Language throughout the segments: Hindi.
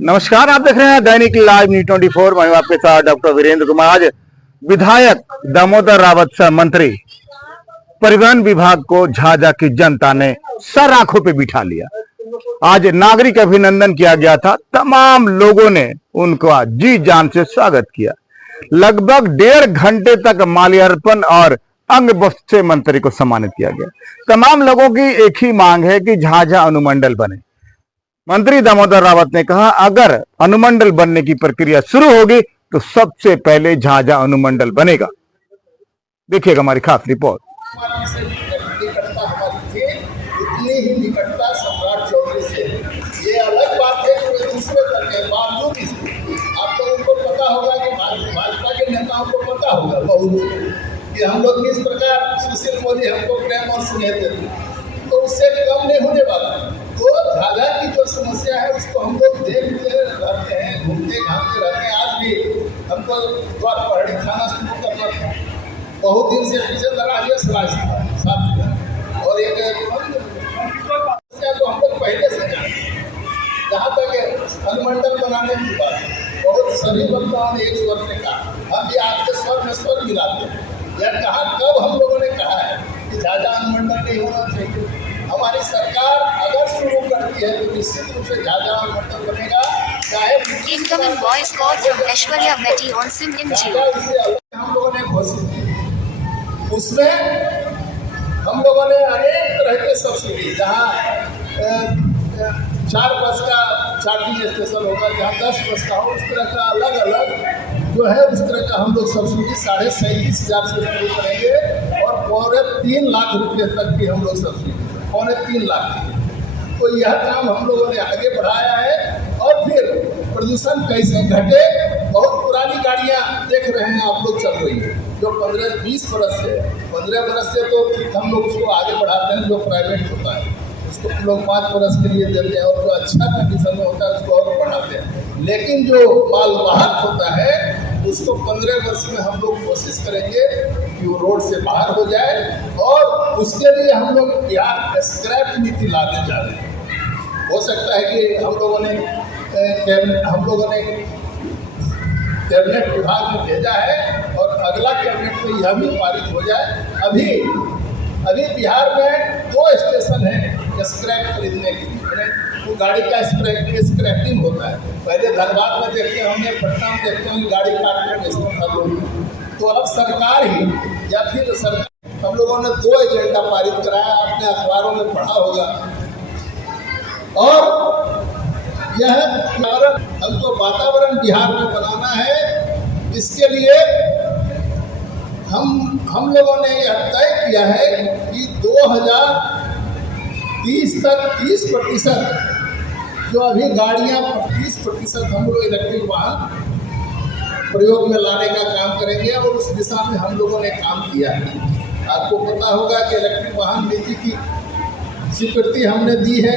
नमस्कार, आप देख रहे हैं दैनिक लाइव न्यूज 24। मैं आपके साथ डॉक्टर वीरेंद्र कुमार। आज विधायक दामोदर रावत सह मंत्री परिवहन विभाग को झाझा की जनता ने सर आंखों पे बिठा लिया। आज नागरिक अभिनंदन किया गया था। तमाम लोगों ने उनका जी जान से स्वागत किया। लगभग 1.5 घंटे तक माल्यार्पण और अंग वस्त्र से मंत्री को सम्मानित किया गया। तमाम लोगों की एक ही मांग है कि झाझा अनुमंडल बने। मंत्री दामोदर रावत ने कहा, अगर अनुमंडल बनने की प्रक्रिया शुरू होगी तो सबसे पहले झाझा अनुमंडल बनेगा। देखिएगा हमारी खास रिपोर्ट। इतनी ही निकटता सम्राट चौधरी से, ये अलग बात है कि वे दूसरे दल के बावजूद आप लोगों को पता होगा कि भाजपा के नेताओं को पता होगा बहुत कि हम लोग किस प्रकार सुशील मोदी हमको प्रेम और स्नेह देते, तो उससे कम नहीं होने वाला। तो झाझा की जो समस्या है उसको हम लोग देखते रहते हैं, घूमते घामते रहते हैं। आज भी हमको पहाड़ी थाना शुरू करना था, बहुत दिन से पीछे राजेश राज था साथ, और एक समस्या को हम लोग पहले से जानते। जहाँ तक अनुमंडल बनाने की बात, बहुत सभी वक्ताओं ने एक स्वर से कहा, हम भी आपके स्वर में स्वर मिलाते हैं। यह कहा कब हम लोगों ने कहा है कि झाझा अनुमंडल नहीं होना चाहिए। हमारी सरकार अगर शुरू करती है तो निश्चित रूप से झाझा अनुमंडल बनेगा। चाहे incoming voice call from Aishwarya Meti on SIM in Jio. हम लोगों ने घोषित की, उसमें हम लोगों ने अनेक तरह के सब्सिडी, जहाँ 4 बस का चार्जिंग स्टेशन होगा, जहाँ 10 बस का हो, उस तरह का अलग अलग जो है उस तरह का हम लोग सब्सिडी 37,500 से शुरू करेंगे और 3.25 लाख रुपये तक की हम लोग सब्सिडी 3.25 लाख। तो यह काम हम लोगों ने आगे बढ़ाया है। और फिर प्रदूषण कैसे घटे, बहुत पुरानी गाड़ियाँ देख रहे हैं आप लोग चल रही है, जो 15-20 बरस से 15 बरस से तो हम लोग उसको आगे बढ़ाते हैं। जो प्राइवेट होता है उसको हम लोग 5 बरस के लिए देते हैं, और जो अच्छा कंडीशन में होता है उसको और बढ़ाते हैं। लेकिन जो मालवाहक होता है उसको 15 वर्ष में हम लोग कोशिश करेंगे कि वो रोड से बाहर हो जाए, और उसके लिए हम लोग यहाँ स्क्रैप नीति लाने जा रहे हैं। हो सकता है कि हम लोगों ने कैबिनेट विभाग में भेजा है और अगला कैबिनेट में यह भी पारित हो जाए। अभी बिहार में 2 स्टेशन हैं स्क्रैप खरीदने के लिए, वो गाड़ी का स्क्रैपिंग होता है। पहले धनबाद में देखते हैं, हमने पटना में देखते हैं गाड़ी काट कर बेचता था लोग। तो अब सरकार ही या फिर सरकार, हम लोगों ने 2 एजेंडा पारित कराया, आपने अखबारों में पढ़ा होगा। और यह हमको वातावरण बिहार में बनाना है। इसके लिए हम लोगों ने यह तय किया है कि 2030 तक 30% जो अभी गाड़ियाँ 30% हम लोग इलेक्ट्रिक वाहन प्रयोग में लाने का काम करेंगे, और उस दिशा में हम लोगों ने काम किया है। आपको पता होगा कि इलेक्ट्रिक वाहन नीति की स्वीकृति हमने दी है,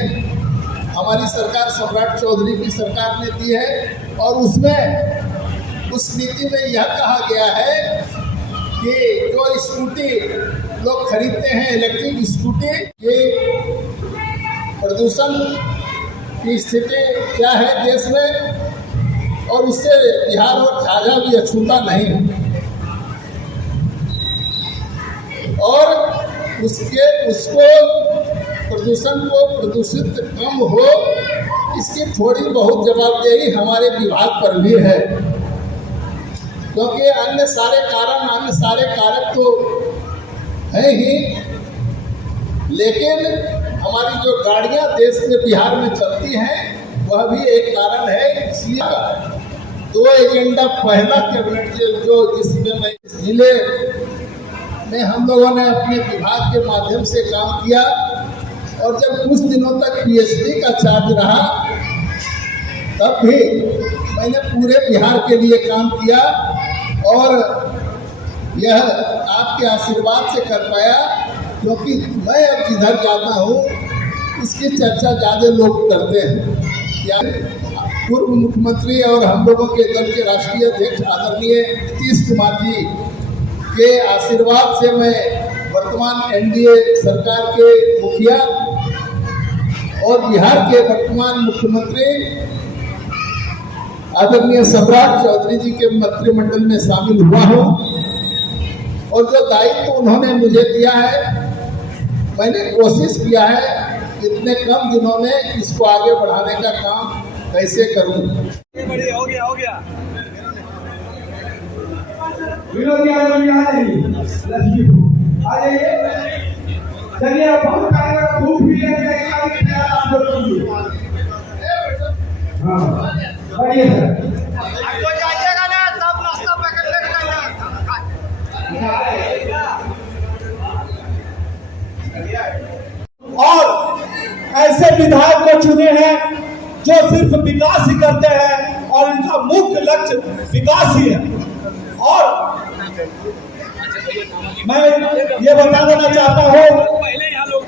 हमारी सरकार सम्राट चौधरी की सरकार ने दी है। और उसमें उस नीति में यह कहा गया है कि जो स्कूटी लोग खरीदते हैं, इलेक्ट्रिक स्कूटी के प्रदूषण की स्थिति क्या है देश में, और उससे बिहार और झाझा भी अछूता नहीं है। और उसको प्रदूषण को प्रदूषित कम हो, इसकी थोड़ी बहुत जवाबदेही हमारे विभाग पर भी है, क्योंकि अन्य सारे कारक तो हैं ही, लेकिन हमारी जो गाड़ियां देश में बिहार में चलती हैं वह भी एक कारण है। इसलिए 2 एजेंडा, पहला कैबिनेट जिसमें मैं जिले में हम लोगों ने अपने विभाग के माध्यम से काम किया, और जब कुछ दिनों तक पीएचडी का चार्ज रहा तब भी मैंने पूरे बिहार के लिए काम किया, और यह आपके आशीर्वाद से कर पाया, क्योंकि मैं अब जिधर जाता हूँ इसकी चर्चा ज़्यादा लोग करते हैं। या पूर्व मुख्यमंत्री और हम लोगों के दल के राष्ट्रीय अध्यक्ष आदरणीय नीतीश कुमार जी के आशीर्वाद से मैं वर्तमान एनडीए सरकार के मुखिया और बिहार के वर्तमान मुख्यमंत्री आदरणीय सम्राट चौधरी जी के मंत्रिमंडल में शामिल हुआ हूँ और जो दायित्व उन्होंने मुझे दिया है, मैंने कोशिश किया है इतने कम दिनों में इसको आगे बढ़ाने का काम कैसे करूं। हो गया आ जाइए। चलिए अब बहुत खूब भी बढ़िए सर, जाइएगा ना सब नाश्ता पैकेट लेके और ऐसे विधायक को चुने हैं जो सिर्फ विकास ही करते हैं और इनका मुख्य लक्ष्य विकास ही है। और मैं ये बता देना चाहता हूँ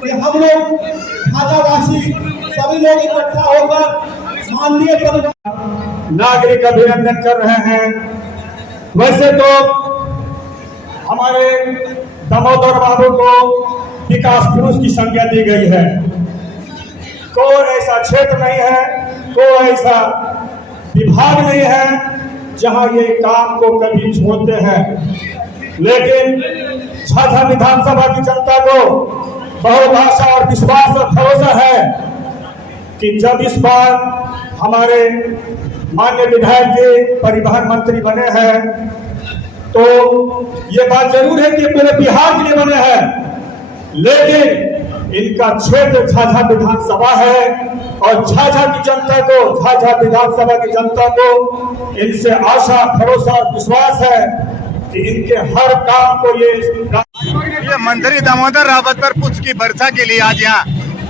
कि हम लोग झाझावासी सभी लोग इकट्ठा होकर माननीय नागरिक अभिनंदन कर रहे हैं। वैसे तो हमारे दामोदर बाबू को विकास पुरुष की संज्ञा दी गई है। कोई ऐसा क्षेत्र नहीं है, कोई ऐसा विभाग नहीं है जहां ये काम को कभी छोड़ते हैं। लेकिन झाझा विधानसभा की जनता को बहुत आशा और विश्वास और भरोसा है कि जब इस बार हमारे माननीय विधायक जी परिवहन मंत्री बने हैं तो ये बात जरूर है कि पूरे बिहार के लिए बने हैं, लेकिन इनका क्षेत्र झाझा विधानसभा है और झाझा की जनता को, झाझा विधानसभा की जनता को इनसे आशा भरोसा और विश्वास है कि इनके हर काम को ये मंत्री दामोदर रावत पर पुष्प की वर्षा के लिए आज यहाँ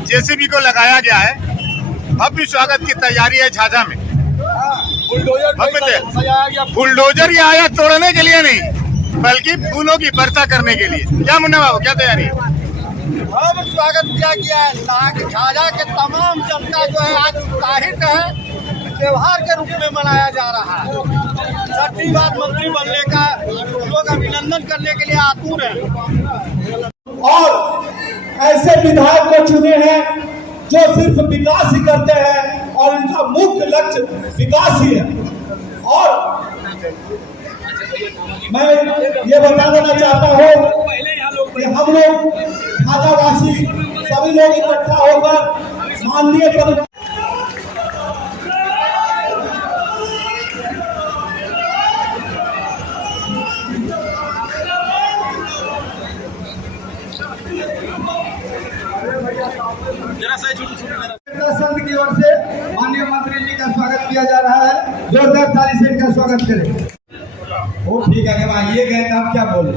जेसीबी को लगाया गया है। भव्य स्वागत की तैयारी है झाझा में। बुलडोजर ये आया तोड़ने के लिए नहीं, बल्कि फूलों की वर्षा करने के लिए। क्या मुन्ना बाबू, क्या तैयारी है? हम स्वागत किया गया है। झाझा के तमाम जनता जो है आज उत्साहित है, त्योहार के रूप में मनाया जा रहा है। छठी बार मंत्री बनने का लोग अभिनंदन करने के लिए आतुर है। और ऐसे विधायक को चुने हैं जो सिर्फ विकास ही करते हैं और इनका मुख्य लक्ष्य विकास ही है। और मैं ये बता देना चाहता हूँ कि हम लोग झाझावासी सभी लोग इकट्ठा होकर माननीय संघ की ओर से माननीय मंत्री जी का स्वागत किया जा रहा है। जोरदार ताली से इनका स्वागत करें। वो ठीक है, जब आइए गए तो आप क्या बोले,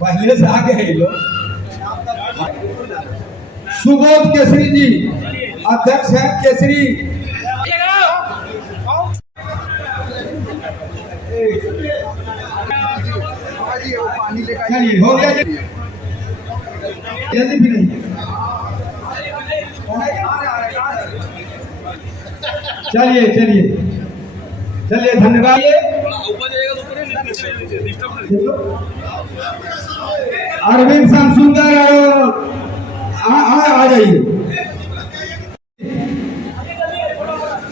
पहले से आ गए लोग। सुबोध केसरी जी अध्यक्ष हैं केसरी। चलिए हो गया जल्दी भी नहीं। चलिए चलिए चलिए, धन्यवाद। अरविंद श्याम सुंदर आ जाइए।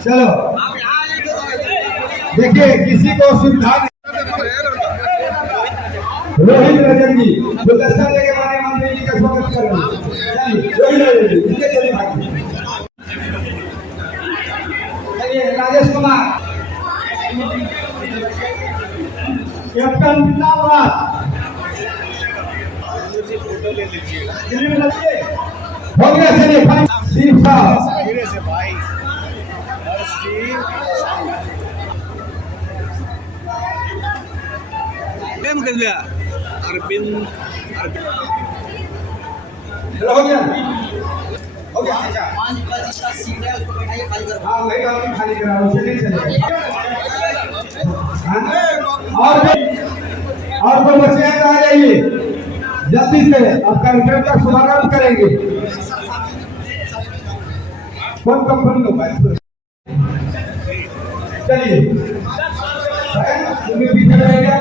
चलो देखिए, किसी को सुविधा रोहित रंजन जी गुलदस्ता लेके हमारे मंत्री जी का स्वागत कर रहे हैं। रोहित रंजन जी चलिए, राजेश कुमार, कैप्टन जिंदाबाद। हो गया, चलिए शिव साहब। अरविंद हो गया, हो गया। हाँ वही गाड़ी खाली करा, उसे नहीं चलेगा। और कोई बच्चे हैं तो आ जाइए जल्दी से। अब कार्यक्रम का शुभारंभ करेंगे। कौन कंपनी होगा? चलिए पीछे रहेगा,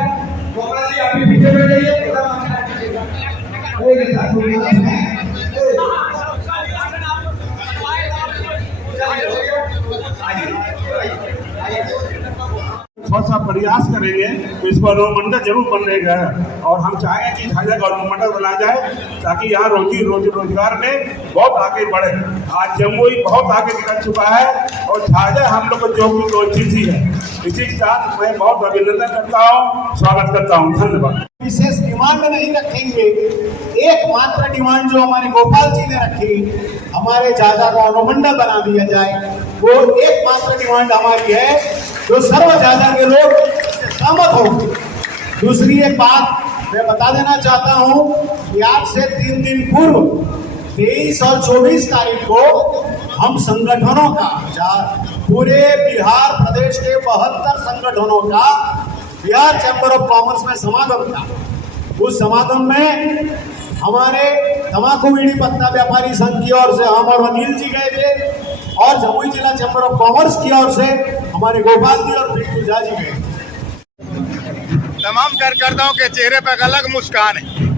गोपाल जी आप भी पीछे बैठ जाइए। थोड़ा सा प्रयास करेंगे तो इसको अनुमंडल जरूर बनेगा। और हम चाहेंगे कि झाझा का अनुमंडल बनाया जाए ताकि यहाँ रोजगार में बहुत आगे बढ़े। आज जमुई बहुत आगे निकल चुका है और झाझा हम लोग को जो चीज ही है। इसी के साथ मैं बहुत अभिनंदन करता हूँ, स्वागत करता हूँ। धन्यवाद। विशेष डिमांड नहीं रखेंगे, एकमात्र डिमांड जो हमारे गोपाल जी ने रखी, हमारे झाझा का अनुमंडल बना दिया जाए, वो एकमात्र डिमांड हमारी है जो सर्व झाझा के लोग सहमत होंगे। दूसरी एक बात मैं बता देना चाहता हूँ कि आज से 3 दिन पूर्व 23 और 24 तारीख को हम संगठनों का पूरे बिहार प्रदेश के 72 संगठनों का बिहार चैंबर ऑफ कॉमर्स में समागम था। उस समागम में हमारे तंबाकू बीड़ी पत्ता व्यापारी संघ की ओर से हम और अनिल जी गए थे और जमुई जिला चैंबर ऑफ कॉमर्स की ओर से हमारे गोपाल जी और प्रीतू झा जी गए। तमाम कार्यकर्ताओं के चेहरे पर एक अलग मुस्कान है।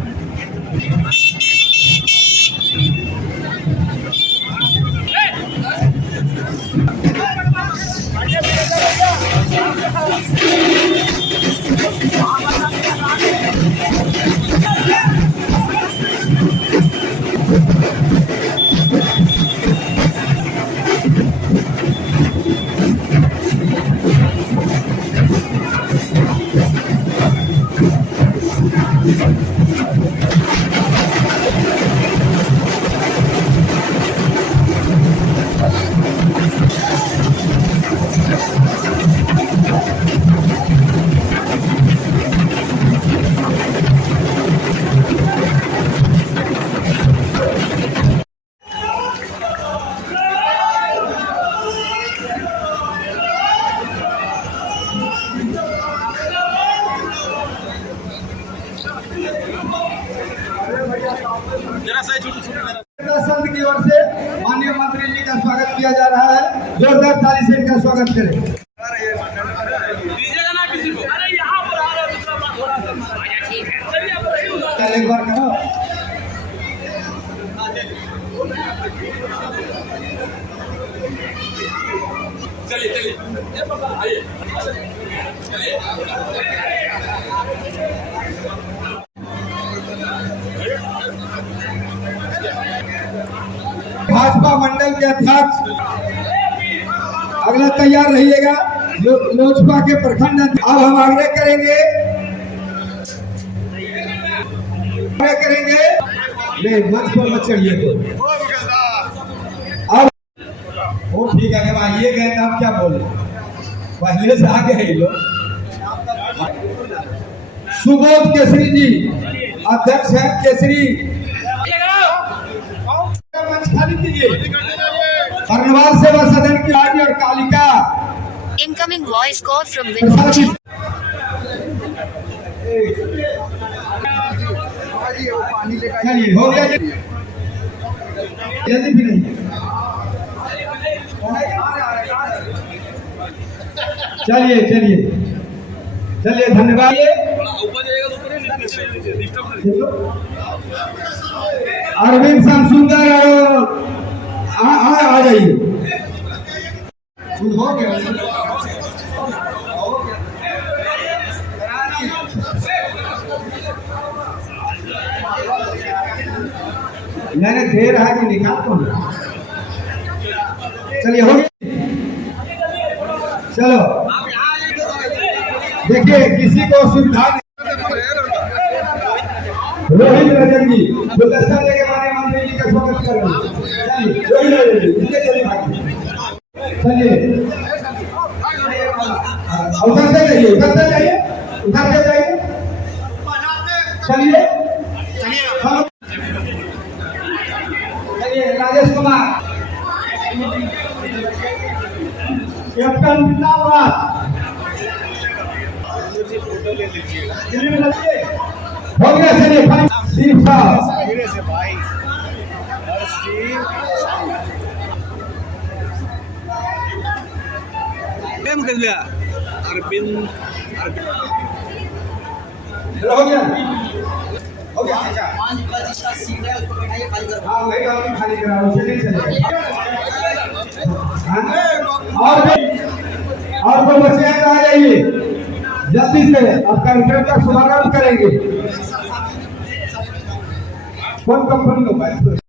संघ की ओर से माननीय मंत्री जी का स्वागत किया जा रहा है। जोरदार ताली से इनका स्वागत करें। एक बार करो। चलिए आइए। भाजपा मंडल के अध्यक्ष अगला तैयार रहिएगा। लोजपा के प्रखंड अब हम आग्रह करेंगे नहीं मंच पर मत चढ़िए। तो अब वो ठीक है, जब आइए गए तो आप क्या बोले, पहले से आगे है लोग। सुबोध केसरी जी अध्यक्ष हैं केसरी। कर्नवाल सेवा सदन की आदि और Kalika. Incoming voice call from Vinod. चलिए हो गया जल्दी भी नहीं। चलिए धन्यवाद। अरविंद श्याम सुंदर आ जाइए। हो गया मैंने दे रहा है कि निकाल तो चलिए हो गया। चलो देखिए किसी को सुविधा रोहित रंजन जी गुलदस्ता लेके माननीय मंत्री जी का स्वागत कर रहे हैं। चलिए रोहित रंजन जी चलिए उधर से जाइए चलिए राजेश कुमार कैप्टन जिंदाबाद। हो गया चलिए शिव साहब धीरे से भाई अरविंद हो गया हाँ वही खाली करा उसे नहीं चलेगा। और कोई बच्चे आ जाइए। जल्दी से आप कार्यक्रम का शुभारंभ करेंगे। कौन कंपनी होगा?